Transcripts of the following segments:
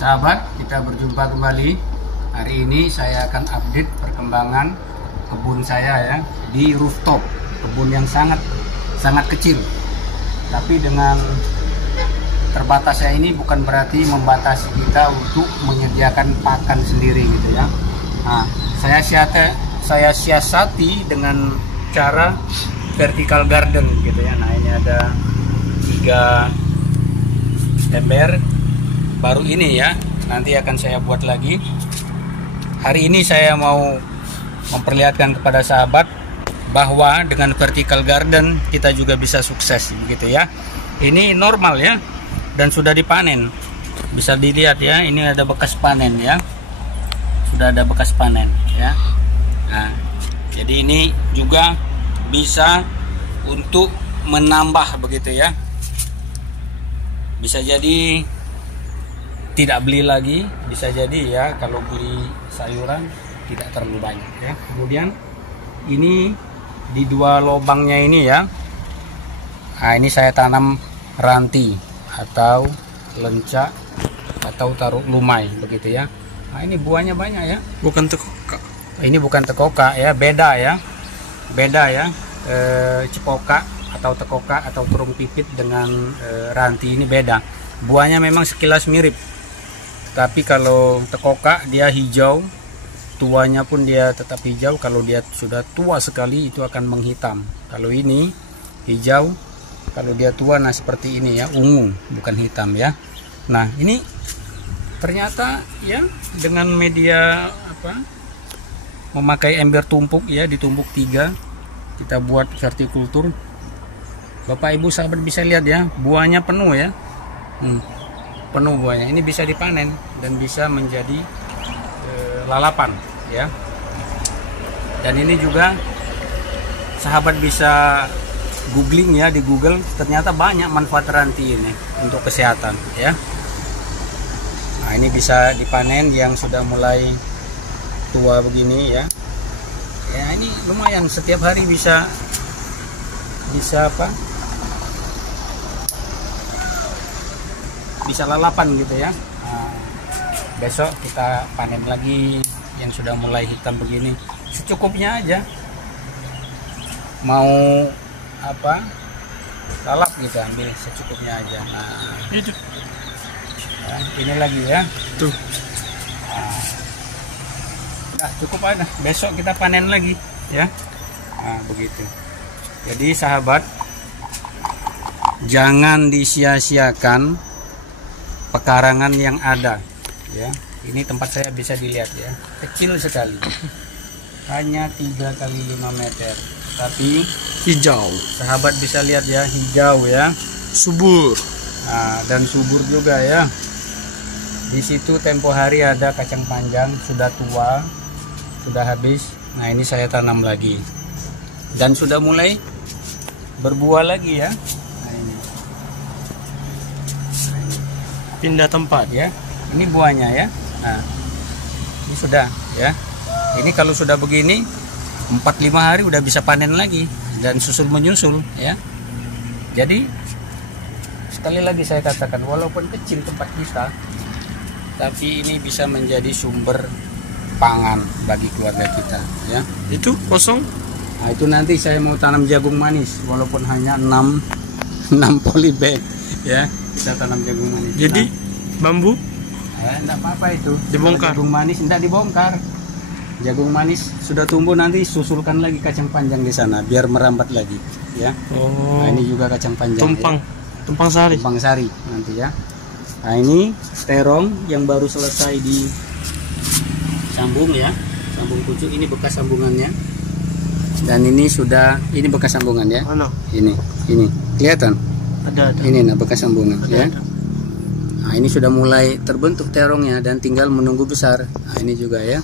Sahabat, kita berjumpa kembali. Hari ini saya akan update perkembangan kebun saya ya, di rooftop. Kebun yang sangat kecil. Tapi dengan terbatasnya ini bukan berarti membatasi kita untuk menyediakan pakan sendiri gitu ya. Nah, saya siasati dengan cara vertical garden gitu ya. Nah, ini ada 3 ember baru ini ya, nanti akan saya buat lagi. Hari ini saya mau memperlihatkan kepada sahabat bahwa dengan vertical garden kita juga bisa sukses begitu ya. Ini normal ya, dan sudah dipanen, bisa dilihat ya, ini ada bekas panen ya, sudah ada bekas panen ya. Nah, jadi ini juga bisa untuk menambah begitu ya, bisa jadi tidak beli lagi, bisa jadi ya kalau beli sayuran tidak terlalu banyak ya. Kemudian ini di 2 lubangnya ini ya, nah ini saya tanam ranti atau lenca atau taruh lumai begitu ya. Nah ini buahnya banyak ya, bukan tekoka, ini bukan tekoka ya, beda ya, cepoka atau tekoka atau terung pipit dengan ranti ini beda. Buahnya memang sekilas mirip, tapi kalau tekoka dia hijau, tuanya pun dia tetap hijau. Kalau dia sudah tua sekali itu akan menghitam. Kalau ini hijau, kalau dia tua nah seperti ini ya, ungu bukan hitam ya. Nah ini ternyata ya dengan media memakai ember tumpuk ya, ditumpuk 3, kita buat vertikultur. Bapak Ibu sahabat bisa lihat ya, buahnya penuh ya, penuh buahnya. Ini bisa dipanen dan bisa menjadi lalapan ya. Dan ini juga sahabat bisa googling ya, di Google, ternyata banyak manfaat ranti ini untuk kesehatan ya. Nah ini bisa dipanen yang sudah mulai tua begini ya. Ya ini lumayan, setiap hari bisa bisa lalapan gitu ya. Nah, besok kita panen lagi yang sudah mulai hitam begini, secukupnya aja. Mau lalap gitu, ambil secukupnya aja. Nah itu ya, ini lagi ya tuh. Nah, cukup aja, besok kita panen lagi ya. Nah begitu. Jadi sahabat, jangan disia-siakan pekarangan yang ada ya. Ini tempat saya bisa dilihat ya, kecil sekali, hanya 3 kali 5 meter, tapi Hijau, sahabat bisa lihat ya, hijau ya, subur. nah, dan subur juga ya. Di situ tempo hari ada kacang panjang, sudah tua, sudah habis. Nah ini saya tanam lagi dan sudah mulai berbuah lagi ya. Nah, ini Pindah tempat ya, ini buahnya ya. Nah ini sudah ya, ini kalau sudah begini 4-5 hari udah bisa panen lagi dan susul menyusul ya. Jadi sekali lagi saya katakan, walaupun kecil tempat kita, tapi ini bisa menjadi sumber pangan bagi keluarga kita ya. itu kosong. Nah itu nanti saya mau tanam jagung manis, walaupun hanya 6 polybag ya, kita tanam jagung manis. Jadi bambu Enggak apa-apa itu. dibongkar. Jagung manis enggak dibongkar. Jagung manis sudah tumbuh, nanti susulkan lagi kacang panjang di sana biar merambat lagi ya. Oh, Nah ini juga kacang panjang. tumpang, Ya. tumpang sari. Tumpang sari nanti ya. Nah ini terong yang baru selesai di sambung ya, sambung pucuk, ini bekas sambungannya. Dan ini sudah, ini bekas sambungan ya. Mana? Ini kelihatan. Ada. Ini nah bekas sambungan ya. Ada. Nah ini sudah mulai terbentuk terongnya dan tinggal menunggu besar. Nah ini juga ya,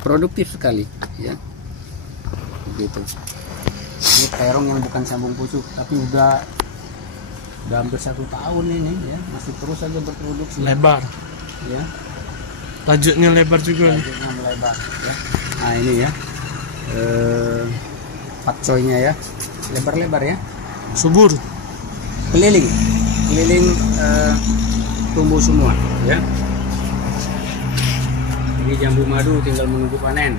produktif sekali ya. Begitu. Ini terong yang bukan sambung pucuk, tapi udah hampir 1 tahun ini ya, masih terus saja berproduksi Lebar. ya. Tajuknya lebar juga nih. Tajuknya melebar ya. Nah ini ya, pakcoynya ya, lebar-lebar ya, Subur. keliling tumbuh semua ya. Ini jambu madu tinggal menunggu panen.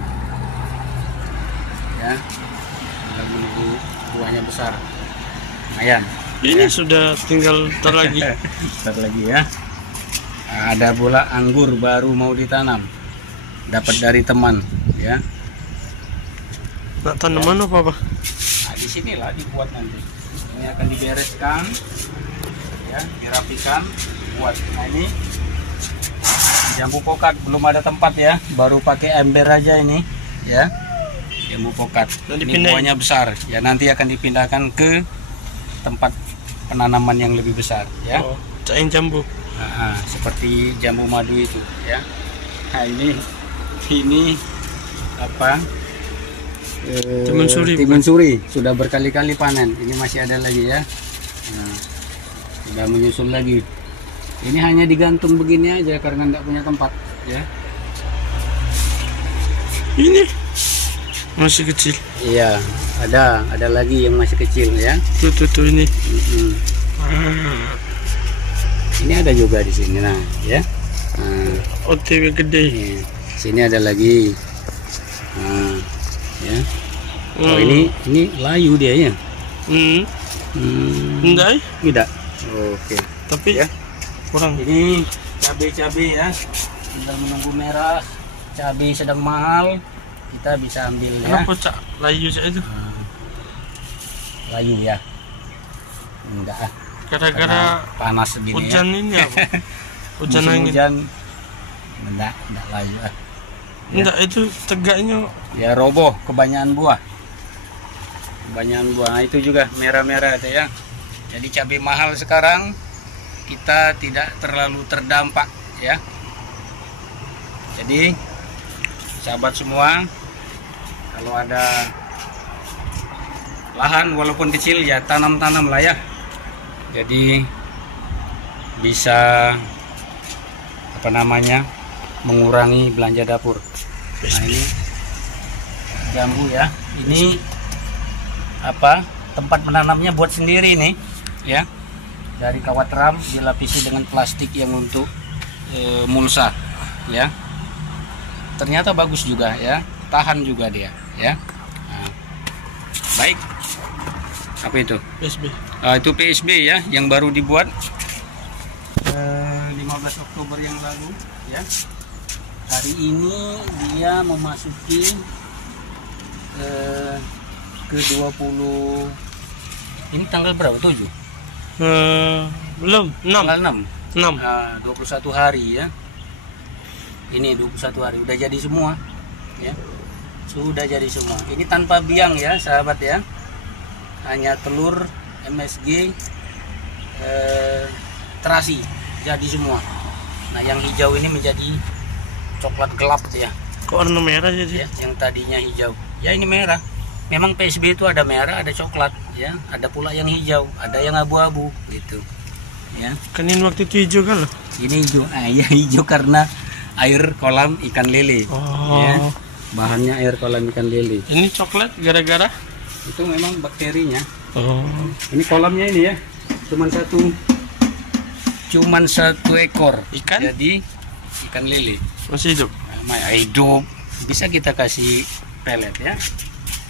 Ya, tinggal menunggu buahnya besar. Lumayan. Ini sudah tinggal ntar lagi. Ntar lagi ya. Nah, ada pula anggur baru mau ditanam. Dapat dari teman, ya. Nak tanaman apa apa? Nah, di sinilah dibuat nanti. Ini akan dibereskan, ya, dirapikan, buat. Nah, ini jambu pokat belum ada tempat ya, baru pakai ember aja ini, ya. Jambu pokat. Ini buahnya besar, ya, nanti akan dipindahkan ke tempat penanaman yang lebih besar, ya. Oh, cain jambu. Nah, seperti jambu madu itu, ya. Nah, ini apa? Timun suri sudah berkali-kali panen. Ini masih ada lagi ya. Nah, sudah menyusul lagi. Ini hanya digantung begini aja karena nggak punya tempat, ya. Ini masih kecil. Iya, ada lagi yang masih kecil ya. Tuh ini. Ini ada juga di sini, nah, ya. Nah, OTW gede. Sini ada lagi. Nah, ya. Oh, ini layu dia ya. Tidak. Oke. Tapi ya, kurang. Ini cabai ya. Tinggal menunggu merah. Cabai sedang mahal. Kita bisa ambil ya. Kenapa cak layu cak itu? Layu ya. Enggak ah. Gara-gara panas begini hujan ya. Ini apa? Hujan angin. Hujan. Enggak layu ah. Enggak, itu tegaknya ya roboh, kebanyakan buah. Nah, itu juga merah-merah itu ya. Jadi cabai mahal sekarang kita tidak terlalu terdampak ya. Jadi sahabat semua, kalau ada lahan walaupun kecil ya tanam-tanam lah ya. Jadi bisa apa namanya? Mengurangi belanja dapur. Nah, ini jambu ya. Ini apa? Tempat menanamnya buat sendiri nih, ya. Dari kawat ram dilapisi dengan plastik yang untuk mulsa, ya. Ternyata bagus juga ya, tahan juga dia, ya. Nah, baik. Apa itu? PSB. Itu PSB ya, yang baru dibuat 15 Oktober yang lalu, ya. Hari ini dia memasuki ke 20. Ini tanggal berapa? 7? Belum, 6. Tanggal 6. 6. 21 hari ya. Ini 21 hari udah jadi semua ya. Sudah jadi semua. Ini tanpa biang ya, sahabat ya. Hanya telur MSG terasi jadi semua. Nah, yang hijau ini menjadi coklat gelap ya. Kok warna merah jadi? Ya, yang tadinya hijau. Ya ini merah. Memang PSB itu ada merah, ada coklat ya. Ada pula yang hijau, ada yang abu-abu gitu. Ya. Kan ini waktu itu hijau kan loh. Ini hijau. Ya hijau karena air kolam ikan lele. Oh. Ya. Bahannya air kolam ikan lele. Ini coklat gara-gara? Itu memang bakterinya. Oh. Ini kolamnya ini ya. Cuman satu ekor ikan. Jadi ikan lele. Masih hidup? Hidup. Bisa kita kasih pelet ya.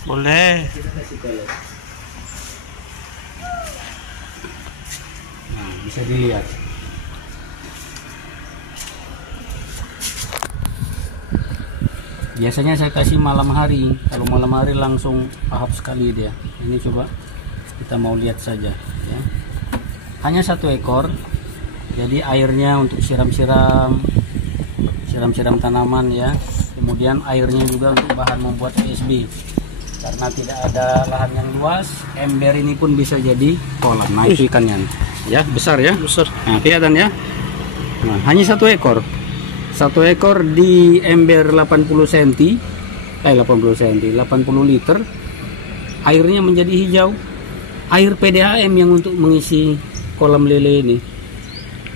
Boleh. Kita kasih pelet. Nah, bisa dilihat. Biasanya saya kasih malam hari. Kalau malam hari langsung pahap sekali dia. Ini coba kita mau lihat saja ya. Hanya satu ekor. Jadi airnya untuk siram-siram tanaman ya. Kemudian airnya juga untuk bahan membuat PSB. Karena tidak ada lahan yang luas, ember ini pun bisa jadi kolam. Nah, itu ikannya. Ya, besar ya. Besar. Nah, kelihatan ya. Nah, hanya satu ekor. Satu ekor di ember 80 cm. 80 liter. Airnya menjadi hijau. Air PDAM yang untuk mengisi kolam lele ini.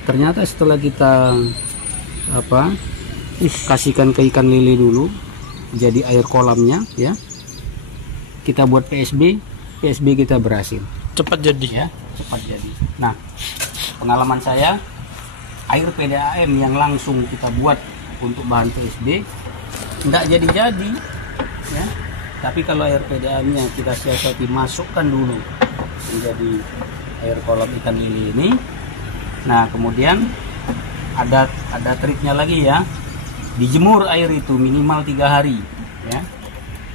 Ternyata setelah kita kasihkan ke ikan lele dulu, jadi air kolamnya ya. Kita buat PSB kita berhasil. Cepat jadi ya, cepat jadi. Nah, pengalaman saya, air PDAM yang langsung kita buat untuk bahan PSB nggak jadi-jadi ya. Tapi kalau air PDAM-nya kita siasati, masukkan dulu menjadi air kolam ikan lele ini. Nah kemudian ada triknya lagi ya, dijemur air itu minimal 3 hari ya,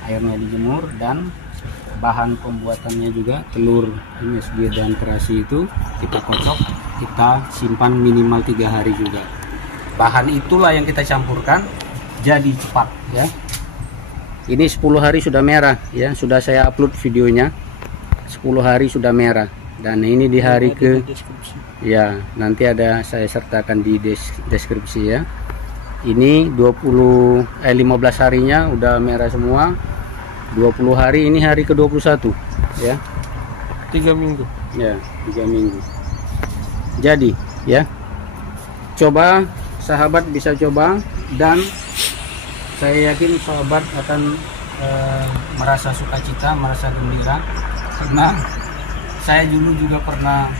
airnya dijemur. Dan bahan pembuatannya juga telur MSG dan terasi itu kita kocok, kita simpan minimal 3 hari juga. Bahan itulah yang kita campurkan, jadi cepat ya. Ini 10 hari sudah merah ya, sudah saya upload videonya, 10 hari sudah merah. Dan ini di hari ke ya, nanti ada saya sertakan di deskripsi ya. Ini 15 harinya udah merah semua. 20 hari, ini hari ke-21 ya. 3 minggu. Ya, 3 minggu. Jadi ya, coba sahabat, bisa coba, dan saya yakin sahabat akan merasa sukacita, merasa gembira, karena saya dulu juga pernah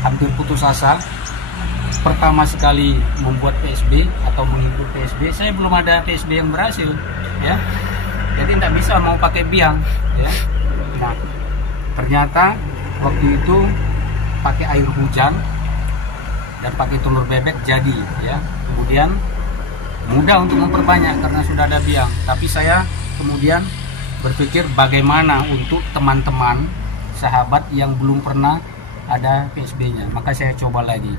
hampir putus asa. Pertama sekali membuat PSB atau menghimpun PSB, saya belum ada PSB yang berhasil ya. Jadi tidak bisa mau pakai biang ya. Nah, ternyata waktu itu pakai air hujan dan pakai telur bebek jadi ya. Kemudian mudah untuk memperbanyak karena sudah ada biang. Tapi saya kemudian berpikir bagaimana untuk teman-teman sahabat yang belum pernah ada PSB-nya. Maka saya coba lagi.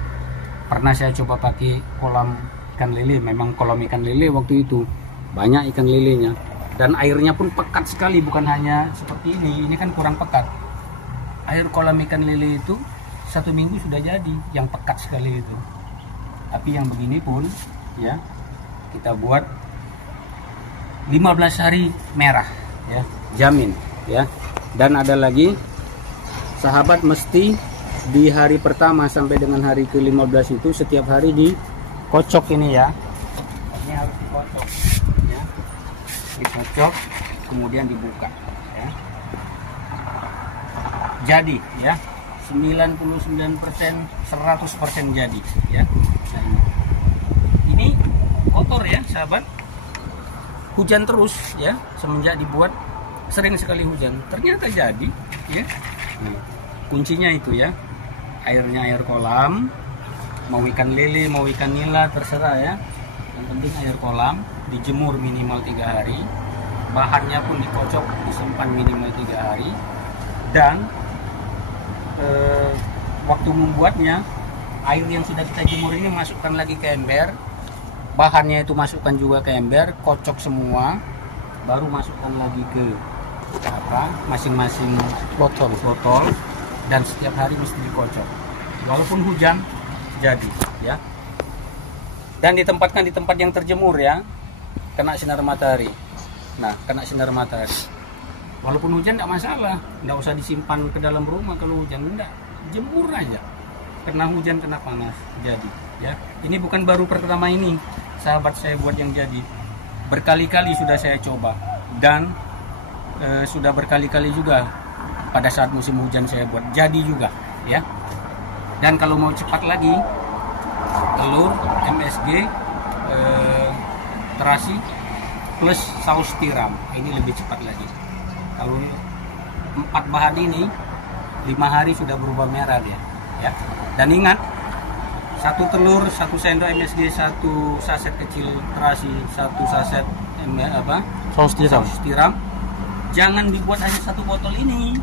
Pernah saya coba pakai kolam ikan lele. Memang kolam ikan lele waktu itu banyak ikan lelenya, dan airnya pun pekat sekali, bukan hanya seperti ini kan kurang pekat. Air kolam ikan lele itu 1 minggu sudah jadi, yang pekat sekali itu. Tapi yang begini pun ya, kita buat 15 hari merah ya, jamin ya. Dan ada lagi, sahabat mesti di hari pertama sampai dengan hari ke-15 itu setiap hari dikocok ini ya. Ini harus dikocok ya. Dikocok kemudian dibuka ya. Jadi ya, 99% 100% jadi ya. Nah, ini kotor ya sahabat, hujan terus ya, semenjak dibuat sering sekali hujan, ternyata jadi ya. Nah, kuncinya itu ya, airnya air kolam, mau ikan lele mau ikan nila terserah ya, yang penting air kolam, dijemur minimal 3 hari, bahannya pun dikocok disimpan minimal 3 hari. Dan waktu membuatnya, air yang sudah kita jemur ini masukkan lagi ke ember, bahannya itu masukkan juga ke ember, kocok semua, baru masukkan lagi ke masing-masing botol, dan setiap hari mesti dikocok walaupun hujan jadi ya. Dan ditempatkan di tempat yang terjemur ya, kena sinar matahari. Nah, kena sinar matahari walaupun hujan tidak masalah, tidak usah disimpan ke dalam rumah. Kalau hujan enggak, jemur aja, kena hujan kena panas jadi ya. Ini bukan baru pertama ini sahabat saya buat yang jadi, berkali-kali sudah saya coba, dan sudah berkali-kali juga pada saat musim hujan saya buat jadi juga ya. Dan kalau mau cepat lagi, telur MSG, terasi plus saus tiram, ini lebih cepat lagi. Kalau 4 bahan ini 5 hari sudah berubah merah dia ya. Dan ingat, 1 telur 1 sendok MSG, 1 saset kecil terasi, 1 saset saus tiram. Jangan dibuat hanya 1 botol ini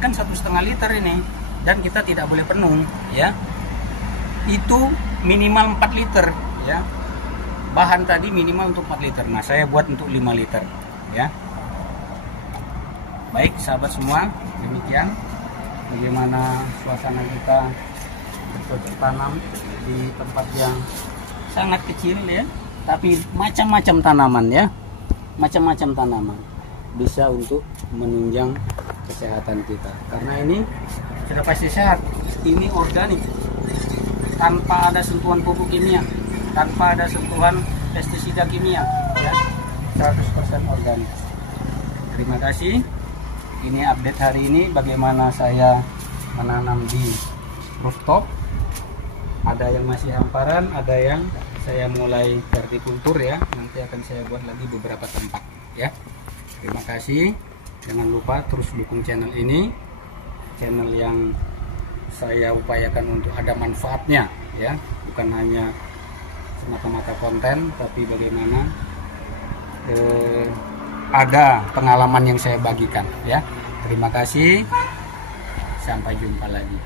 kan 1,5 liter ini, dan kita tidak boleh penuh ya. Itu minimal 4 liter ya. Bahan tadi minimal untuk 4 liter. Nah, saya buat untuk 5 liter ya. Baik sahabat semua, demikian bagaimana suasana kita bercocok tanam di tempat yang sangat kecil ya, tapi macam-macam tanaman ya, macam-macam tanaman bisa untuk menunjang kesehatan kita, karena ini sudah pasti sehat. Ini organik, tanpa ada sentuhan pupuk kimia, tanpa ada sentuhan pestisida kimia ya, 100% organik. Terima kasih. Ini update hari ini bagaimana saya menanam di rooftop. Ada yang masih hamparan, ada yang saya mulai vertikultur ya, nanti akan saya buat lagi beberapa tempat ya. Terima kasih, jangan lupa terus dukung channel ini, channel yang saya upayakan untuk ada manfaatnya ya, bukan hanya semata-mata konten, tapi bagaimana ada pengalaman yang saya bagikan ya. Terima kasih, sampai jumpa lagi.